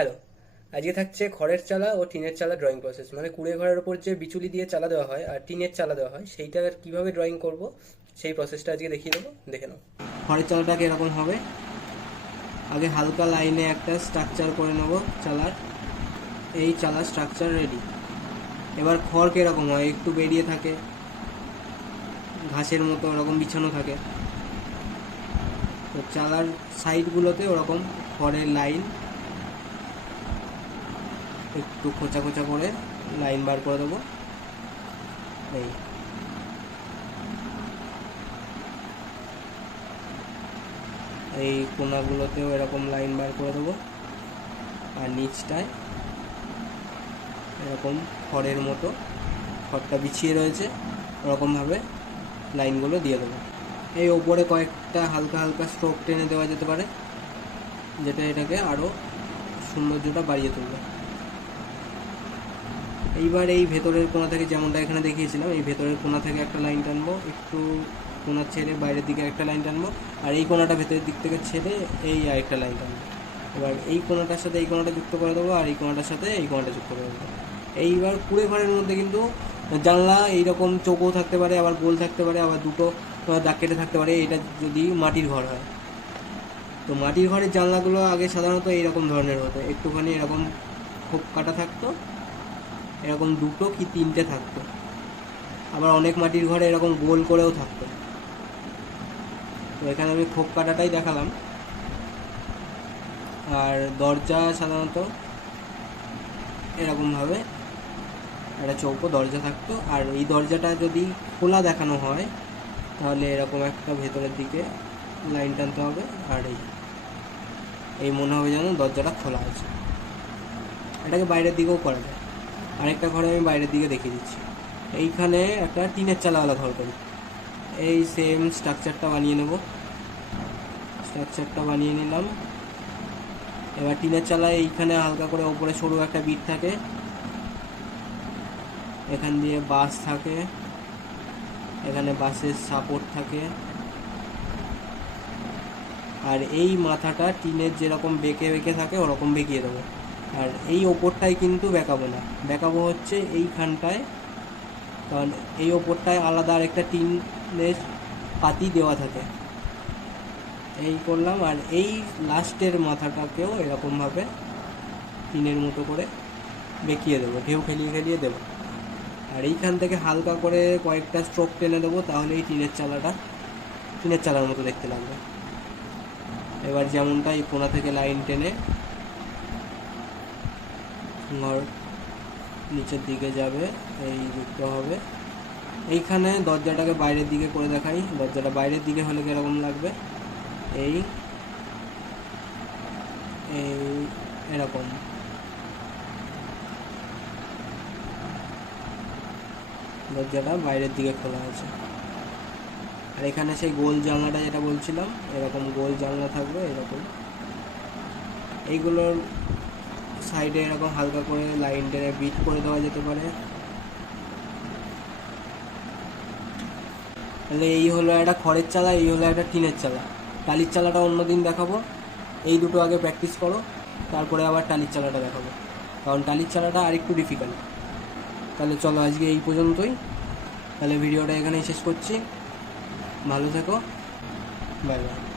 Hello, আজকে থাকছে খড়ের চালা ও টিনের চালা ড্রয়িং প্রসেস, মানে কুড়ে ঘরের ওপর যে বিচুলি দিয়ে চালা দেওয়া হয় আর টিনের চালা দেওয়া হয় সেইটার কিভাবে ড্রয়িং করব সেই প্রসেসটা আজকে দেখিয়ে দেবো, দেখে নাও। খড়ের চালাটাকে এরকম হবে, আগে হালকা লাইনে একটা স্ট্রাকচার করে নেব চালার। এই চালার স্ট্রাকচার রেডি। এবার খড় এরকম হয়, একটু বেরিয়ে থাকে, ঘাসের মতো ওরকম বিছানো থাকে। তো চালার সাইডগুলোতে ওরকম খড়ের লাইন একটু খোঁচা খোঁচা করে লাইন বার করে দেবো। এই এই কোনাগুলোতেও এরকম লাইন বার করে দেবো, আর নিচটায় এরকম খড়ের মতো খড়টা বিছিয়ে রয়েছে ওরকমভাবে লাইনগুলো দিয়ে দেবো। এই ওপরে কয়েকটা হালকা হালকা স্ট্রোক টেনে দেওয়া যেতে পারে, যেটা এটাকে আরও সৌন্দর্যটা বাড়িয়ে তুলবে। এইবার এই ভেতরের কোণা থেকে, যেমনটা এখানে দেখিয়েছিলাম, এই ভেতরের কোণা থেকে একটা লাইন টানবো, একটু কোণা ছেড়ে বাইরের দিকে একটা লাইন টানবো, আর এই কোণাটা ভেতরের দিক থেকে ছেড়ে এই আরেকটা লাইন টানবো। এবার এই কোণাটার সাথে এই কোণাটা যুক্ত করে দেবো, আর এই কোণাটার সাথে এই কোণাটা যুক্ত করে দেবো। এইবার কুড়ে ঘরের মধ্যে কিন্তু জানলা এইরকম চৌকো থাকতে পারে, আবার গোল থাকতে পারে, আবার দুটো দাগ কেটে থাকতে পারে। এটা যদি মাটির ঘর হয়, তো মাটির ঘরের জানলাগুলো আগে সাধারণত এইরকম ধরনের হতো, একটুখানি এরকম খোপ কাটা থাকতো, এরকম দুটো কি তিনটে থাকতো। আবার অনেক মাটির ঘরে এরকম গোল করেও থাকতো। তো এখানে আমি খোপ কাটাটাই দেখালাম। আর দরজা সাধারণত এরকমভাবে একটা চৌকো দরজা থাকতো, আর এই দরজাটা যদি খোলা দেখানো হয় তাহলে এরকম একটা ভেতরের দিকে লাইন টানতে হবে, আর এই মনে হবে যেন দরজাটা খোলা আছে। এটাকে বাইরের দিকেও করা যায়। আরেকটা ঘরে আমি বাইরের দিকে দেখিয়ে দিচ্ছি। এইখানে একটা টিনের চালাওয়ালা ঘর করি, এই সেম স্ট্রাকচারটা বানিয়ে নেব। স্ট্রাকচারটা বানিয়ে নিলাম। এবার টিনের চালায় এইখানে হালকা করে ওপরে সরু একটা বিট থাকে, এখান দিয়ে বাঁশ থাকে, এখানে বাঁশের সাপোর্ট থাকে, আর এই মাথাটা টিনের যেরকম বেঁকে বেঁকে থাকে ওরকম বেঁকিয়ে দেবো। আর এই ওপরটায় কিন্তু বেঁকাবো না, বেঁকাবো হচ্ছে এইখানটায়, কারণ এই ওপরটায় আলাদা আরেকটা টিনের পাতি দেওয়া থাকে। এই করলাম, আর এই লাস্টের মাথাটাকেও এরকমভাবে টিনের মতো করে বেঁকিয়ে দেবো, ঢেউ খেলিয়ে খেলিয়ে দেবো। আর এইখান থেকে হালকা করে কয়েকটা স্ট্রোক টেনে দেবো, তাহলে এই টিনের চালার মতো দেখতে লাগবে। এবার যেমনটা এই কোণা থেকে লাইন টেনে ঘর নিচের দিকে যাবে, এই যুক্ত হবে। এইখানে দরজাটাকে বাইরের দিকে করে দেখাই, দরজাটা বাইরের দিকে হলে কীরকম লাগবে, এই এরকম দরজাটা বাইরের দিকে খোলা আছে। আর এখানে সেই গোল জানলাটা যেটা বলছিলাম, এরকম গোল জানলা থাকবে এরকম। এইগুলোর সাইডে এরকম হালকা করে লাইন টেনে বিট করে দেওয়া যেতে পারে। তাহলে এই হলো একটা খড়ের চালা, এই হলো একটা টিনের চালা। টালির চালাটা অন্যদিন দেখাবো, এই দুটো আগে প্র্যাকটিস করো, তারপরে আবার টালির চালাটা দেখাবো, কারণ টালির চালাটা আরেকটু ডিফিকাল্ট। তাহলে চলো আজকে এই পর্যন্তই, তাহলে ভিডিওটা এখানেই শেষ করছি। ভালো থেকো, বাই বাই।